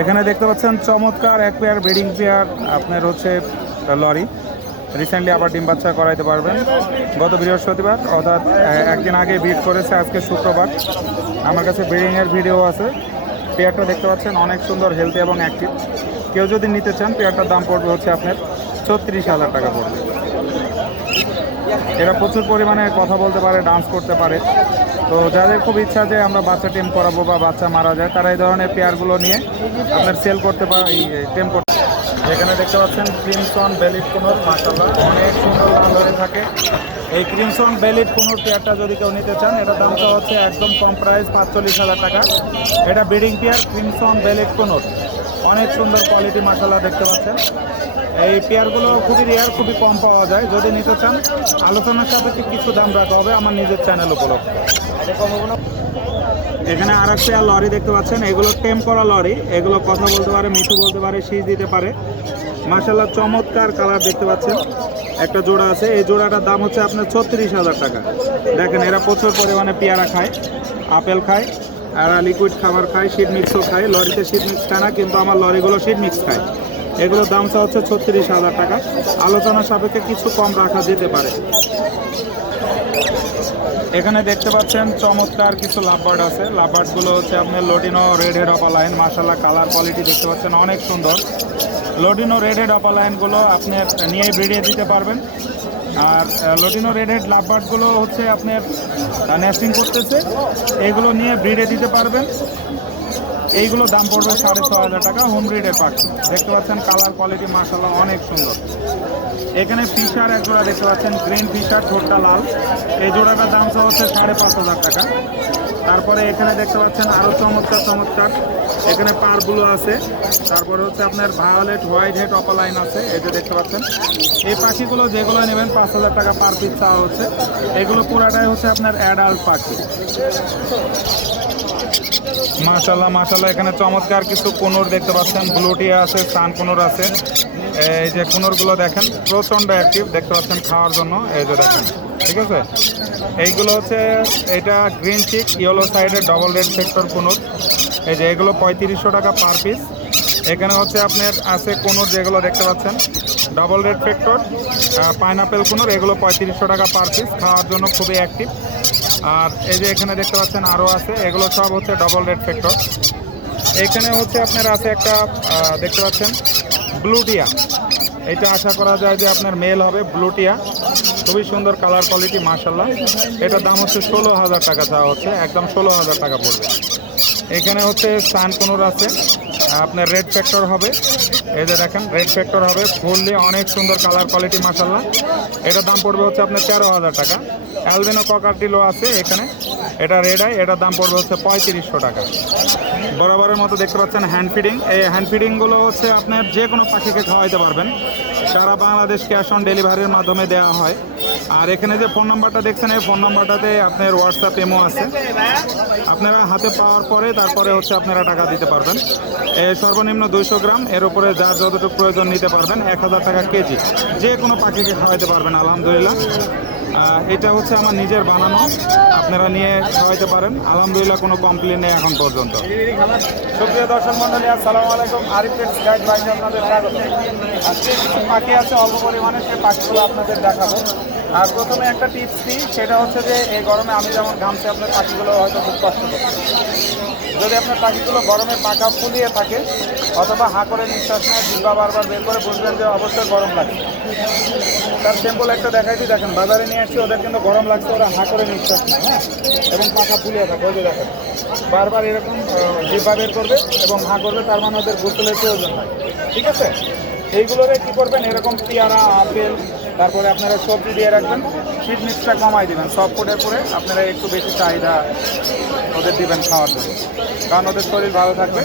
এখানে দেখতে পাচ্ছেন চমৎকার এক পেয়ার ব্রিডিং পেয়ার আপনার হচ্ছে লরি রিসেন্টলি আবার ডিম বাচ্চা করাইতে পারবেন। গত বৃহস্পতিবার অর্থাৎ একদিন আগে ব্রিড করেছে, আজকে শুক্রবার। আমার কাছে ব্রিডিংয়ের ভিডিও আছে। পেয়ারটা দেখতে পাচ্ছেন অনেক সুন্দর, হেলদি এবং অ্যাক্টিভ। কেউ যদি নিতে চান পেয়ারটার দাম পড়বে হচ্ছে আপনার 36,000 টাকা পড়বে। এরা প্রচুর পরিমাণে কথা বলতে পারে, ডান্স করতে পারে। তো যাদের খুব ইচ্ছা যে আমরা বাচ্চা টেম করাবো বা বাচ্চা মারা যায়, তারা এই ধরনের পেয়ারগুলো নিয়ে আপনার সেল করতে পারে, টেম করতে। এখানে দেখতে পাচ্ছেন ক্রিমসন বেলিড কুনুর, মাশাআল্লাহ অনেক সুন্দর লাল ধরে থাকে। এই ক্রিমসন বেলিড কুনুর পেয়ারটা যদি কেউ নিতে চান, এটার দামটা হচ্ছে একদম কম প্রাইস 45,000 টাকা। এটা ব্রিডিং পেয়ার ক্রিমসন বেলিড কুনুর, অনেক সুন্দর কোয়ালিটি মাশাআল্লাহ দেখতে পাচ্ছেন। এই পেয়ারগুলো খুবই রেয়ার, খুবই কম পাওয়া যায়। যদি নিতে চান আলোচনার সাপেক্ষে কিছু দাম রাখা হবে আমার নিজের চ্যানেল উপলক্ষে। এখানে আর এক পেয়ার লরি দেখতে পাচ্ছেন, এগুলো টেম করা লরি। এগুলো কথা বলতে পারে, মিঠু বলতে পারে, শীষ দিতে পারে। মাশাআল্লাহ চমৎকার কালার দেখতে পাচ্ছেন। একটা জোড়া আছে, এই জোড়াটার দাম হচ্ছে আপনার 36,000 টাকা। দেখেন এরা প্রচুর পরিমাণে পেয়ারা খায়, আপেল খায়, এরা লিকুইড খাবার খায়, শিট মিক্সও খায়। লরিতে শিট মিক্স খায় না, কিন্তু আমার লরিগুলো শিট মিক্স খায়। এগুলোর দামটা হচ্ছে 36,000 টাকা। আলোচনার সাপেক্ষে কিছু কম রাখা যেতে পারে। এখানে দেখতে পাচ্ছেন চমৎকার কিছু লাভবার্ড আছে। লাভবার্ডগুলো হচ্ছে আপনার লোডিনো রেড হেড অপালাইন। মাশাআল্লাহ কালার কোয়ালিটি দেখতে পাচ্ছেন অনেক সুন্দর। লোডিনো রেড হেড অপালাইনগুলো আপনি নিয়ে ব্রিডিয়ে দিতে পারবেন। আর লোডিনো রেড হেড লাভবার্ডগুলো হচ্ছে আপনার নেস্টিং করতেছে, এইগুলো নিয়ে ব্রিডে দিতে পারবেন। এইগুলো দাম পড়বে 6,500 টাকা, হোম ব্রিডের পাখি। দেখতে পাচ্ছেন কালার কোয়ালিটি মাশাআল্লাহ অনেক সুন্দর। এখানে ফিশার এক জোড়া দেখতে পাচ্ছেন, গ্রিন ফিশার, ঠোঁটটা লাল। এই জোড়াটার দাম হচ্ছে 5,500 টাকা। তারপরে এখানে দেখতে পাচ্ছেন আরও চমৎকার চমৎকার এখানে পারগুলো আছে। তারপরে হচ্ছে আপনার ভায়োলেট হোয়াইট হেড অপালাইন আছে, এই যে দেখতে পাচ্ছেন। এই পাখিগুলো যেগুলো নেবেন 5,000 টাকা পার পিস চাওয়া হচ্ছে। এগুলো পুরাটাই হচ্ছে আপনার অ্যাডাল্ট পাখি। মাশাআল্লাহ মাশাআল্লাহ এখানে চমৎকার কিছু কুনুর দেখতে পাচ্ছেন, ব্লুটিয়া আছে, সান কুনুর আছে। এই যে কুনুরগুলো দেখেন প্রচণ্ড অ্যাক্টিভ দেখতে পাচ্ছেন খাওয়ার জন্য। এই যে দেখেন, ঠিক আছে। এইগুলো হচ্ছে এটা গ্রিন চিক ইয়েলো সাইডের ডবল রেড ফ্যাক্টর কুনুর। এই যে এগুলো 3500 টাকা পার পিস। এখানে হচ্ছে আপনার আছে কুনুর যেগুলো দেখতে পাচ্ছেন ডবল রেড ফ্যাক্টর পাইনাপেল কুনুর, এগুলো 3500 টাকা পার পিস। খাওয়ার জন্য খুবই অ্যাক্টিভ। আর এই যে এখানে দেখতে পাচ্ছেন আরও আছে, এগুলো সব হচ্ছে ডবল রেড ফ্যাক্টর। এখানে হচ্ছে আপনার আছে একটা দেখতে পাচ্ছেন ব্লুটিয়া। এটা আশা করা যায় যে আপনার মেল হবে। ব্লুটিয়া খুবই সুন্দর কালার কোয়ালিটি মাশাআল্লাহ। এটার দাম হচ্ছে 16,000 টাকা চাওয়া হচ্ছে, একদম 16,000 টাকা পড়বে। এখানে হচ্ছে সান কুনুর আছে, আপনার রেড ফ্যাক্টর হবে। এই যে দেখেন রেড ফ্যাক্টর হবে, ফুললি অনেক সুন্দর কালার কোয়ালিটি মাশাআল্লাহ। এটার দাম পড়বে হচ্ছে আপনার 13,000 টাকা। অ্যালবিনো ককার্ডিলো আছে এখানে, এটা রেড আই, এটার দাম পড়বে হচ্ছে 3500 টাকা। বরাবরের মতো দেখতে পাচ্ছেন হ্যান্ড ফিডিং। এই হ্যান্ড ফিডিংগুলো হচ্ছে আপনার যে কোনো পাখিকে খাওয়াইতে পারবেন। সারা বাংলাদেশ ক্যাশ অন ডেলিভারির মাধ্যমে দেওয়া হয়। আর এখানে যে ফোন নাম্বারটা দেখছেন, এই ফোন নাম্বারটাতে আপনার হোয়াটসঅ্যাপ ইমো আছে। আপনারা হাতে পাওয়ার পরে তারপরে হচ্ছে আপনারা টাকা দিতে পারবেন। সর্বনিম্ন 200 গ্রাম, এর উপরে যার যতটুকু প্রয়োজন নিতে পারবেন। 1000 টাকা কেজি, যে কোনো পাখিকে খাওয়াইতে পারবেন আলহামদুলিল্লাহ। এটা হচ্ছে আমার নিজের বানানো, আপনারা নিয়ে খাওয়াইতে পারেন আলহামদুলিল্লাহ, কোনো কমপ্লেন নেই এখন পর্যন্ত। সুপ্রিয় দর্শক মন্ডলী, আসসালামু আলাইকুম। আরিফ পেটস গাইড বাইকে আপনাদের স্বাগত। আজকে কিছু পাখি আছে অল্প পরিমাণে, সেই পাখিগুলো আপনাদের দেখাবো। আর প্রথমে একটা টিপস দিই, সেটা হচ্ছে যে এই গরমে আমি যেমন ঘামছি, আপনার পাখিগুলো হয়তো খুব কষ্ট করছে। যদি আপনার পাখিগুলো গরমে পাখা ফুলিয়ে থাকে অথবা হাঁ করে নিঃশ্বাস নেয়, জিব্বা বারবার বের করে, বুঝবেন যে অবশ্যই গরম লাগছে। তার স্যাম্পল একটা দেখাই দিই, দেখেন বাজারে নিয়ে আসছি, ওদের কিন্তু গরম লাগছে, ওরা হাঁ করে নিঃশ্বাস নেয়, হ্যাঁ, এবং পাখা ফুলিয়ে থাকে। ওই যে দেখেন বারবার এরকম জিব্বা বের করবে এবং হাঁ করবে, তার মানে ওদের গোসলের প্রয়োজন হয়, ঠিক আছে। এইগুলোরে কী করবেন, এরকম পেয়ারা, আপেল, তারপরে আপনারা সবজি দিয়ে রাখবেন। শীত মিক্সটা কমাই দেবেন, সব ফুডের পরে আপনারা একটু বেশি চাহিদা ওদের দিবেন খাওয়ার জন্য, কারণ ওদের শরীর ভালো থাকবে।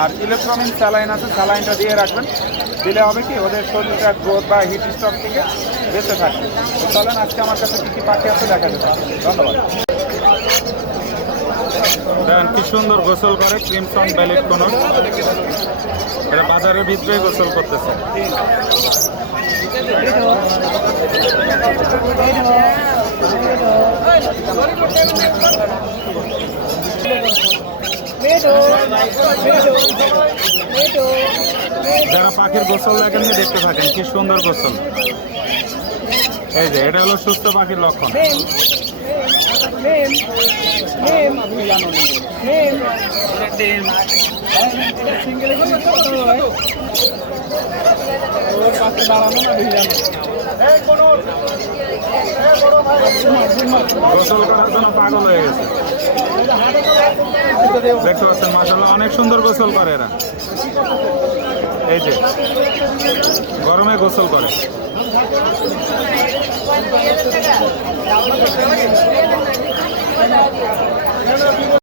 আর ইলেকট্রনিক স্যালাইন আছে, স্যালাইনটা দিয়ে রাখবেন। দিলে হবে কি, ওদের শরীরটা গ্রোথ বা হিট স্ট্রোক থেকে বেঁচে থাকবে। তো চলেন আজকে আমার কাছে কী কী পাখি আছে দেখা যেতে পারে। ধন্যবাদ। দেখেন কি সুন্দর গোসল করে ক্রিমসন বেলিড কুনুর। এটা বাজারের ভিতরে গোসল করতেছে। যারা পাখির গোসল দেখেন দেখতে থাকেন, কি সুন্দর গোসল। এই যে এটা হলো সুস্থ পাখির লক্ষণ। গোসল করার জন্য পাগল হয়ে গেছে, দেখতে পাচ্ছেন মাশাআল্লাহ অনেক সুন্দর গোসল করে এরা। এই যে গরমে গোসল করে।